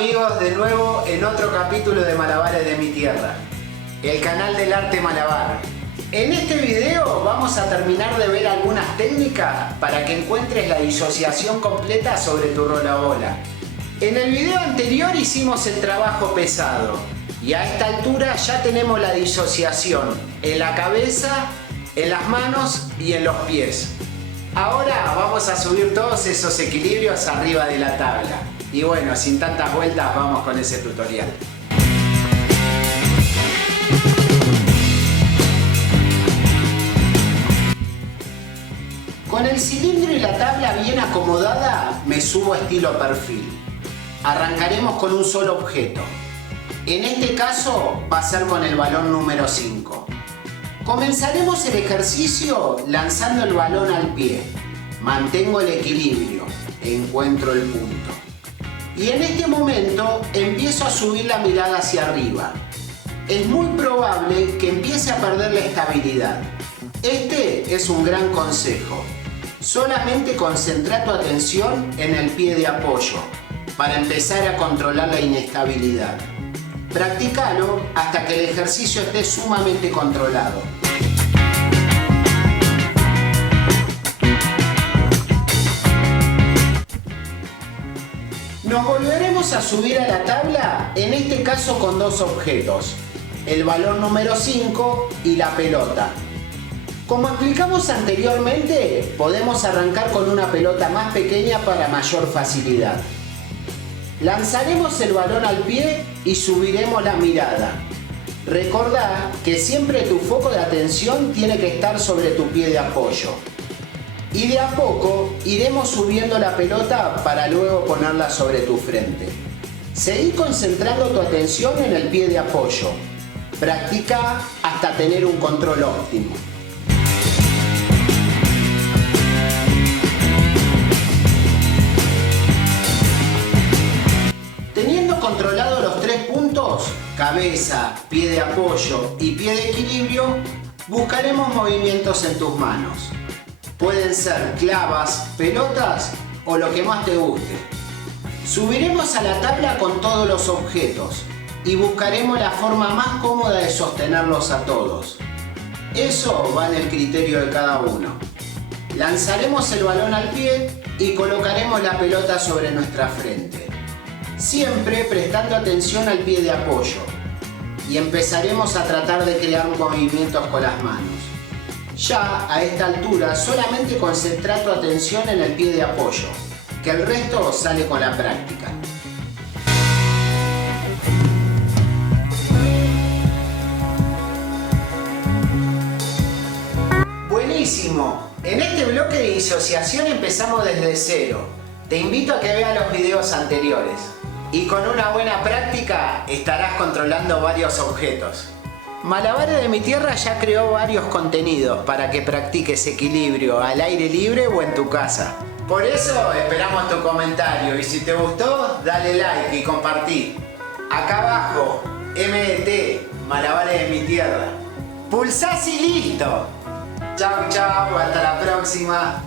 amigos, de nuevo en otro capítulo de Malabares de mi Tierra, el canal del arte malabar. En este video vamos a terminar de ver algunas técnicas para que encuentres la disociación completa sobre tu rolabola. En el video anterior hicimos el trabajo pesado y a esta altura ya tenemos la disociación en la cabeza, en las manos y en los pies. Ahora vamos a subir todos esos equilibrios arriba de la tabla. Y bueno, sin tantas vueltas vamos con ese tutorial. Con el cilindro y la tabla bien acomodada, me subo estilo perfil. Arrancaremos con un solo objeto. En este caso va a ser con el balón número 5. Comenzaremos el ejercicio lanzando el balón al pie. Mantengo el equilibrio, encuentro el punto. Y en este momento empiezo a subir la mirada hacia arriba. Es muy probable que empiece a perder la estabilidad. Este es un gran consejo. Solamente concentra tu atención en el pie de apoyo para empezar a controlar la inestabilidad. Practícalo hasta que el ejercicio esté sumamente controlado. Nos volveremos a subir a la tabla, en este caso con dos objetos, el balón número 5 y la pelota. Como explicamos anteriormente, podemos arrancar con una pelota más pequeña para mayor facilidad. Lanzaremos el balón al pie y subiremos la mirada. Recordá que siempre tu foco de atención tiene que estar sobre tu pie de apoyo. Y de a poco iremos subiendo la pelota para luego ponerla sobre tu frente. Seguí concentrando tu atención en el pie de apoyo. Practica hasta tener un control óptimo. Controlado los tres puntos, cabeza, pie de apoyo y pie de equilibrio, buscaremos movimientos en tus manos. Pueden ser clavas, pelotas o lo que más te guste. Subiremos a la tabla con todos los objetos y buscaremos la forma más cómoda de sostenerlos a todos. Eso va en el criterio de cada uno. Lanzaremos el balón al pie y colocaremos la pelota sobre nuestra frente. Siempre prestando atención al pie de apoyo y empezaremos a tratar de crear movimientos con las manos. Ya a esta altura solamente concentra tu atención en el pie de apoyo, que el resto sale con la práctica. Buenísimo, en este bloque de disociación empezamos desde cero. Te invito a que veas los videos anteriores. Y con una buena práctica estarás controlando varios objetos. Malabares de mi Tierra ya creó varios contenidos para que practiques equilibrio al aire libre o en tu casa. Por eso esperamos tu comentario y si te gustó, dale like y compartí. Acá abajo, MDT, Malabares de mi Tierra. Pulsás y listo. Chau, chau, hasta la próxima.